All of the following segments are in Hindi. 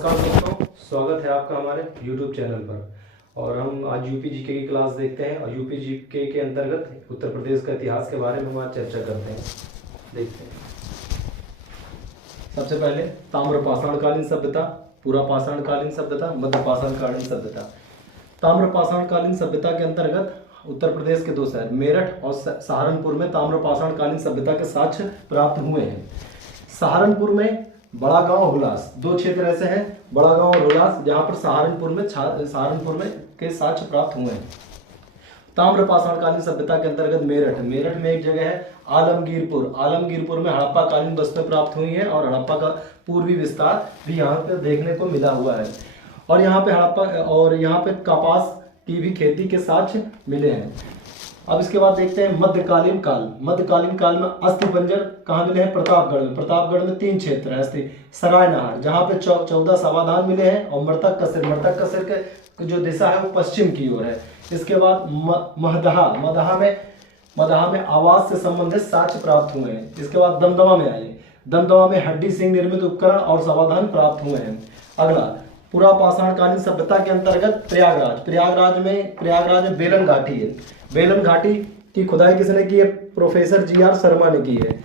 नमस्कार दोस्तों, स्वागत है आपका हमारे YouTube चैनल पर। और हम आज यूपी जीके की क्लास देखते हैं और यूपी जीके के अंतर्गत उत्तर प्रदेश का इतिहास के बारे में हम आज चर्चा करते हैं। देखते हैं सबसे पहले ताम्रपाषाणकालीन सभ्यता, पूरा पाषाणकालीन सभ्यता, मध्य पाषाणकालीन सभ्यता। ताम्रपाषाणकालीन सभ्यता के अंतर्गत उत्तर प्रदेश के दो शहर मेरठ और सहारनपुर में ताम्रपाषाणकालीन सभ्यता के साक्ष्य प्राप्त हुए हैं। सहारनपुर में बड़ा गांव हुलास, दो क्षेत्र ऐसे हैं, बड़ा गांव और हुलास, जहां पर सहारनपुर में के साक्ष्य प्राप्त हुए हैं। ताम्रपाषाणकालीन सभ्यता के अंतर्गत मेरठ में एक जगह है आलमगीरपुर में हड़प्पाकालीन वस्तुएं प्राप्त हुई हैं और हड़प्पा का पूर्वी विस्तार भी यहाँ पे देखने को मिला हुआ है। और यहाँ पे कपास की भी खेती के साक्ष्य मिले हैं। अब इसके बाद देखते हैं मध्यकालीन काल में अस्थिपंजर कहाँ मिले हैं? प्रतापगढ़ में तीन क्षेत्र है अस्थि सरायनहार, जहाँ पे 14 समाधान मिले हैं, और मृतक कसर के जो दिशा है वो पश्चिम की ओर है। इसके बाद मदहा में आवास से संबंधित साक्ष्य प्राप्त हुए हैं। इसके बाद दमदमा में हड्डी सिंह निर्मित उपकरण और समाधान प्राप्त हुए हैं। अगला पूरा पाषाणकालीन सभ्यता के अंतर्गत प्रयागराज में बेलन घाटी है। बेलन घाटी की खुदाई किसने की है? प्रोफेसर GR शर्मा ने की है।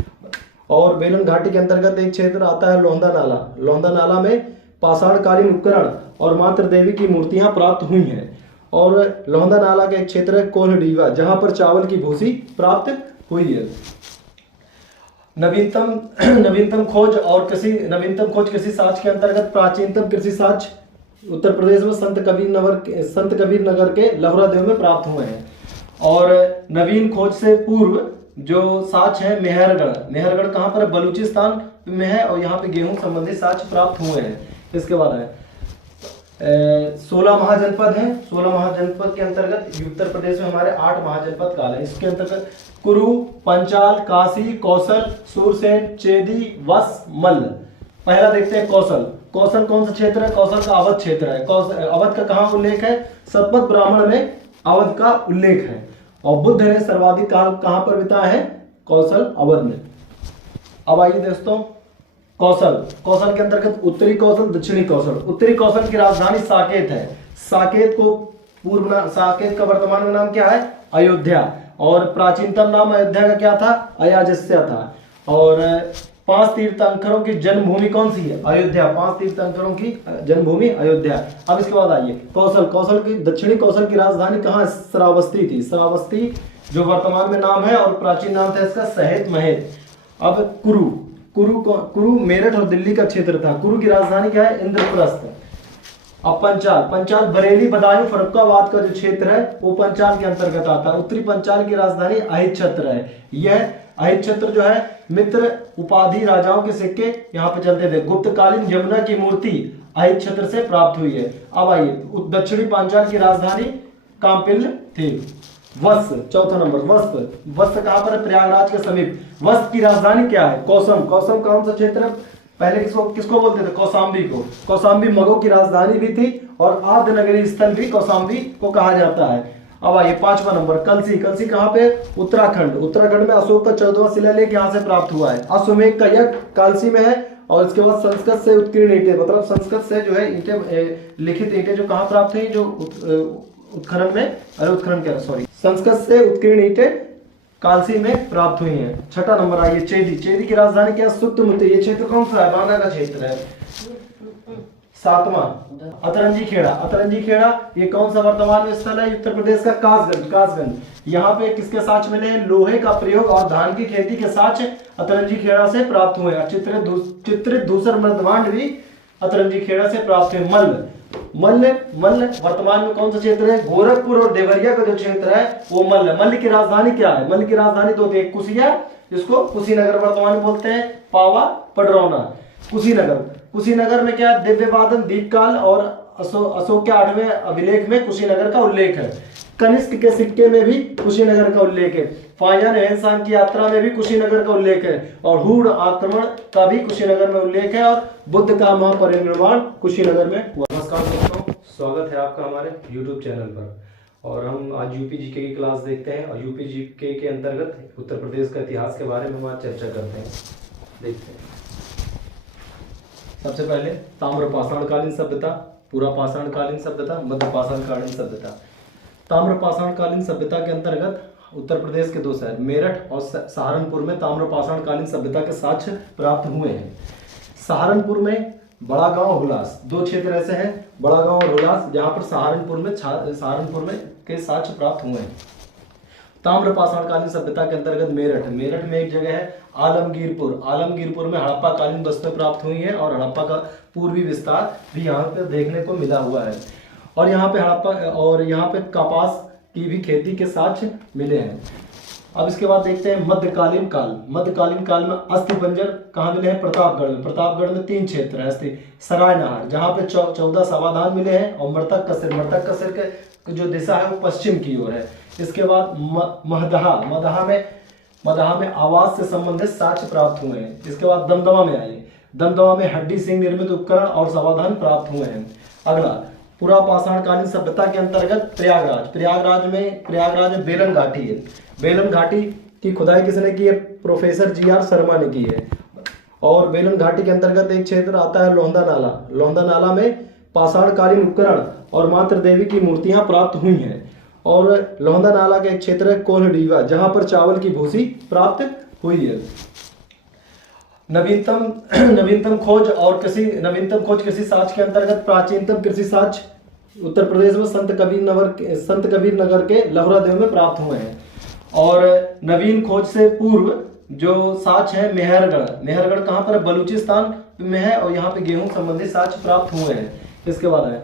और बेलन घाटी के अंतर्गत एक क्षेत्र आता है लोहंदा नाला में पाषाणकालीन उपकरण और मातृ देवी की मूर्तियां प्राप्त हुई हैं। और लोहंदा नाला का एक क्षेत्र है कोल्हडीवा, जहां पर चावल की भूसी प्राप्त हुई है। नवीनतम खोज कृषि साक्ष्य के अंतर्गत प्राचीनतम कृषि साक्ष्य उत्तर प्रदेश में संत कबीर नगर के लहुरादेव में प्राप्त हुए हैं। और नवीन खोज से पूर्व जो साक्ष्य है मेहरगढ़ कहाँ पर? बलूचिस्तान में है, और यहाँ पे गेहूं संबंधित साक्ष्य प्राप्त हुए हैं। इसके बाद है 16 महाजनपद हैं। 16 महाजनपद के अंतर्गत उत्तर प्रदेश में हमारे 8 महाजनपद काल है। इसके अंतर्गत कुरु, पंचाल, काशी, कौशल, सूरसेन, चेदी, वस, मल्ल। पहला देखते हैं कौशल कौन सा क्षेत्र है? कौशल का अवध क्षेत्र है। अवध का कहाँ उल्लेख है? सतपथ ब्राह्मण में अवध का उल्लेख है। और बुद्ध ने सर्वाधिक काल कहाँ पर बिताया है? कौशल अवध में। अब आइए दोस्तों, कौशल के अंतर्गत उत्तरी कौशल, दक्षिणी कौशल। उत्तरी कौशल की राजधानी साकेत है। साकेत का वर्तमान में नाम क्या है? अयोध्या। और प्राचीनतम नाम अयोध्या का क्या था? अयाजस्या था। और 5 तीर्थंकरों की जन्मभूमि कौन सी है? अयोध्या। 5 तीर्थंकरों की जन्मभूमि अयोध्या। अब इसके बाद आइए कौशल की दक्षिणी कौशल की राजधानी कहाँ? श्रावस्ती थी। श्रावस्ती जो वर्तमान में नाम है, और प्राचीन नाम था इसका सहेत महेत। अब कुरु मेरठ और दिल्ली का क्षेत्र था। कुरु की राजधानी क्या है? इंद्रप्रस्थ। अब पंचाल बरेली, बदायूं, फर्रुखाबाद का जो क्षेत्र है वो पंचाल के अंतर्गत आता है। उत्तरी पंचाल की राजधानी अहिच्छत्र है। यह अहिच्छत्र जो है मित्र उपाधि राजाओं के सिक्के यहाँ पे चलते थे। गुप्तकालीन यमुना की मूर्ति अहिच्छत्र से प्राप्त हुई है। अब आइए दक्षिणी पांचाल की राजधानी कांपिल्य थी। वत्स, चौथा नंबर वत्स कहाँ पर है? प्रयागराज के समीप। वत्स की राजधानी क्या है? कौसम कौन सा क्षेत्र है? पहले किसको बोलते थे? कौसाम्बी को। कौसाम्बी मगध की राजधानी भी थी, और आद्य नगरी स्थल भी कौसाम्बी को कहा जाता है। अब आइए 5वां नंबर कलसी कहाँ पे? उत्तराखंड में अशोक का 14वां शिलालेख यहाँ से प्राप्त हुआ है। अश्वमेध का यज्ञ कालसी में है। और इसके बाद संस्कृत से उत्कीर्ण ईंटें, मतलब संस्कृत से जो है लिखित ईंटें जो कहाँ प्राप्त हुई? जो संस्कृत से उत्कीर्ण ईंटें कालसी में प्राप्त हुई हैं। 6वां नंबर आइए चेदी की राजधानी क्या? सुत्तमुत्ते। ये क्षेत्र कौन सा है? बांदा का क्षेत्र है। 7वां अतरंजी खेड़ा ये कौन सा वर्तमान में स्थल है? उत्तर प्रदेश का कासगंज। यहाँ पे किसके साक्ष्य मिले हैं? लोहे का प्रयोग और धान की खेती के साक्ष्य अतरंजी खेड़ा से प्राप्त हुए हैं। चित्रित धूसर मृदभांड भी अतरंजी खेड़ा से प्राप्त हुए। मल्ल वर्तमान में कौन सा क्षेत्र है? गोरखपुर और देवरिया का जो क्षेत्र है वो मल्ल की राजधानी क्या है? मल्ल की राजधानी दो थी, कुसिया, जिसको कुशीनगर वर्तमान में बोलते हैं, पावा, पडरौना। कुशीनगर में क्या? दिव्य वादन, दीपकाल, और अशोक के 8वें अभिलेख में कुशीनगर का उल्लेख है। कनिष्क के सिक्के में भी कुशीनगर का उल्लेख है। फाहियान एहसान की यात्रा में भी कुशीनगर का उल्लेख है। और हूण आक्रमण का भी कुशीनगर में उल्लेख है। और बुद्ध का महापरिनिर्वाण कुशीनगर में हुआ। नमस्कार दोस्तों, स्वागत है आपका हमारे YouTube चैनल पर। और हम आज यूपी जीके की क्लास देखते हैं और यूपी जीके के अंतर्गत उत्तर प्रदेश का इतिहास के बारे में हम आज चर्चा करते हैं। देखते हैं सबसे पहले ताम्रपाषाणकालीन सभ्यता, पूरा पाषाणकालीन सभ्यता, मध्य पाषाणकालीन सभ्यता। ताम्रपाषाणकालीन सभ्यता के अंतर्गत उत्तर प्रदेश के 2 शहर मेरठ और सहारनपुर में ताम्रपाषाणकालीन सभ्यता के साक्ष्य प्राप्त हुए हैं। सहारनपुर में बड़ा गांव हुलास, 2 क्षेत्र ऐसे हैं, बड़ा गांव और हुलास, जहां पर सहारनपुर में के साक्ष्य प्राप्त हुए हैं। ताम्रपाषाणकालीन सभ्यता के अंतर्गत मेरठ में एक जगह है आलमगीरपुर में हड़प्पा कालीन वस्तुएं प्राप्त हुई हैं और हड़प्पा का पूर्वी विस्तार भी यहाँ पे देखने को मिला हुआ है। और यहाँ पे कपास की भी खेती के साक्ष्य मिले हैं। अब इसके बाद देखते हैं मध्यकालीन काल में अस्थि पंजर कहाँ मिले हैं? प्रतापगढ़ में 3 क्षेत्र है अस्थि सरायनहार, जहाँ पे 14 समाधान मिले हैं, और मृतक कसेर के जो दिशा है वो पश्चिम की ओर है। इसके बाद मदहा में आवास से संबंधित साक्ष्य प्राप्त हुए हैं। इसके बाद दमदमा में हड्डी सिंह निर्मित उपकरण और समाधान प्राप्त हुए हैं। अगला पूरा पाषाणकालीन सभ्यता के अंतर्गत प्रयागराज में बेलन घाटी है। बेलन घाटी की खुदाई किसने की है? प्रोफेसर GR शर्मा ने की है। और बेलन घाटी के अंतर्गत एक क्षेत्र आता है लोहंदा नाला में पाषाणकालीन उपकरण और मातृ देवी की मूर्तियां प्राप्त हुई हैं। और लोहंदा नाला का एक क्षेत्र है कोल्हडीवा, जहां पर चावल की भूसी प्राप्त हुई है। नवीनतम खोज कृषि साक्ष्य के अंतर्गत प्राचीनतम कृषि साक्ष्य उत्तर प्रदेश में संत कबीर नगर के लहुरा देव में प्राप्त हुए हैं। और नवीन खोज से पूर्व जो साक्ष्य है मेहरगढ़ कहाँ पर? बलूचिस्तान में है, और यहाँ पे गेहूं संबंधित साक्ष्य प्राप्त हुए हैं। इसके बाद है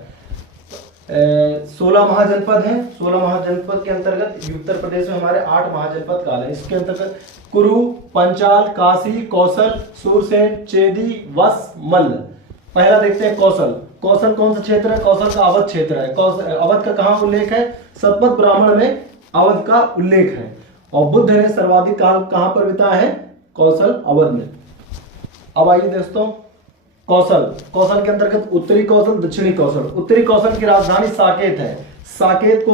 16 महाजनपद हैं। 16 महाजनपद के अंतर्गत उत्तर प्रदेश में हमारे 8 महाजनपद काल है। इसके अंतर्गत कुरु, पंचाल, काशी, कौशल, सूरसेन, चेदी, वस, मल्ल। पहला देखते हैं कौशल कौन सा क्षेत्र है? कौशल का अवध क्षेत्र है। अवध का कहाँ उल्लेख है? शतपथ ब्राह्मण में अवध का उल्लेख है। और बुद्ध ने सर्वाधिक काल कहाँ पर बिताया है? कौशल अवध में। अब आइए दोस्तों कौशल के अंतर्गत उत्तरी कौशल, दक्षिणी कौशल। उत्तरी कौशल की राजधानी साकेत है। साकेत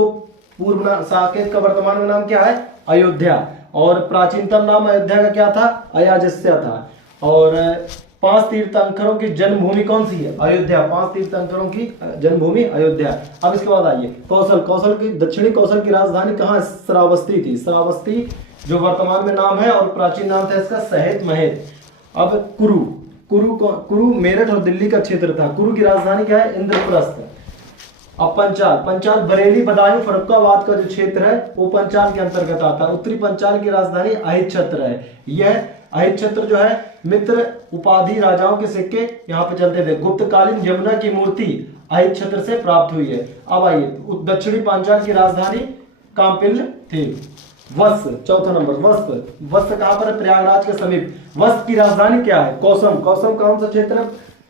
का वर्तमान में नाम क्या है? अयोध्या। और प्राचीनतम नाम अयोध्या का क्या था? अयाजस्या था। और 5 तीर्थंकरों की जन्मभूमि कौन सी है? अयोध्या। 5 तीर्थंकरों की जन्मभूमि अयोध्या। अब इसके बाद आइए दक्षिणी कौशल की राजधानी कहाँ? श्रावस्ती थी। श्रावस्ती जो वर्तमान में नाम है, और प्राचीन नाम था इसका सहेत महेत। अब कुरु मेरठ और दिल्ली का क्षेत्र था। कुरु की राजधानी क्या है? इंद्रप्रस्थ। अब पंचाल बरेली, बदायूं, फर्रुखाबाद का जो क्षेत्र है वो पंचाल के अंतर्गत आता है। उत्तरी पंचाल की राजधानी अहिच्छत्र है। यह अहिच्छत्र जो है मित्र उपाधि राजाओं के सिक्के यहाँ पे चलते थे। गुप्तकालीन यमुना की मूर्ति अहिच्छत्र से प्राप्त हुई है। अब आइए दक्षिणी पांचाल की राजधानी काम्पिल्य थी। वत्स, चौथा नंबर वत्स कहाँ पर है? प्रयागराज के समीप। वत्स की राजधानी क्या है? कौसम कौन सा क्षेत्र है?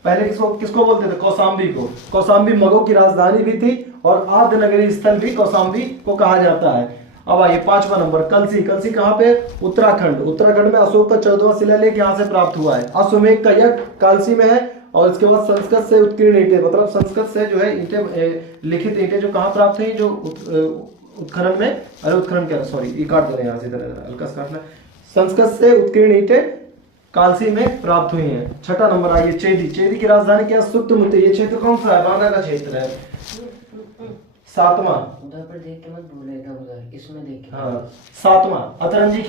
पहले किसको बोलते थे? कौसाम्बी को। कौसाम्बी मगध की राजधानी भी थी, और आद्य नगरी स्थल भी कौसाम्बी को कहा जाता है। अब आइए 5वां नंबर कलसी कहाँ पे? उत्तराखंड में अशोक का 14वां शिलालेख यहाँ से प्राप्त हुआ है। अश्वमेध का यज्ञ कालसी में है। और इसके बाद संस्कृत से उत्कीर्ण ईंटें, मतलब संस्कृत से जो है ईंटें, लिखित ईंटें जो कहाँ प्राप्त हुई? जो उत्खनन में, ये काट दे रहे हैं यहाँ से, हल्का सा काटना। संस्कृत से उत्कीर्ण ईंटें कालसी में प्राप्त हुई हैं। 6वां नंबर आइए चेदी की राजधानी क्या? सुत्तमुत्ते। ये क्षेत्र कौन सा है? बांदा का क्षेत्र है। 7वां उधर पर देख के मत भूलेगा, उधर इसमें देख के। हाँ 7वां अतरंजी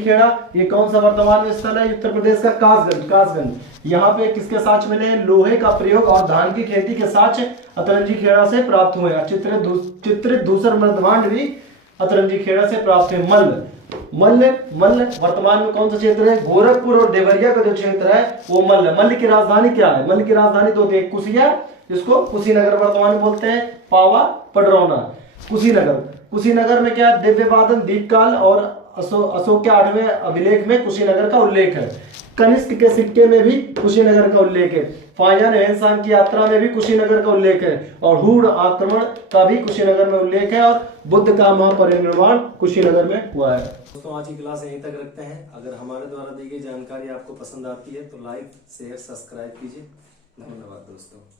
खेड़ा ये कौन सा वर्तमान में स्थल है? उत्तर प्रदेश का कासगंज। यहाँ पे किसके साक्ष्य मिले? लोहे का प्रयोग और धान की खेती के साक्ष्य अतरंजी खेड़ा से प्राप्त हुए। चित्रित दूसर मृदभांड भी अतरंजी खेड़ा से प्राप्त हुए। मल्ल वर्तमान में कौन सा क्षेत्र है? गोरखपुर और देवरिया का जो क्षेत्र है वो मल्ल की राजधानी क्या है? मल्ल की राजधानी 2 थी, कुसिया, जिसको कुशीनगर वर्तमान में बोलते हैं, पावा, पडरौना। कुशीनगर में क्या? दिव्य वादन, दीपकाल, और अशोक के 8वें अभिलेख में कुशीनगर का उल्लेख है। कनिष्क के सिक्के में भी कुशीनगर का उल्लेख है। फाहियान एहसान की यात्रा में भी कुशीनगर का उल्लेख है। और हूण आक्रमण का भी कुशीनगर में उल्लेख है। और बुद्ध का महापरिनिर्वाण कुशीनगर में हुआ है। दोस्तों आज की क्लास यहीं तक रखते हैं। अगर हमारे द्वारा दी गई जानकारी आपको पसंद आती है तो लाइक, शेयर, सब्सक्राइब कीजिए। धन्यवाद दोस्तों।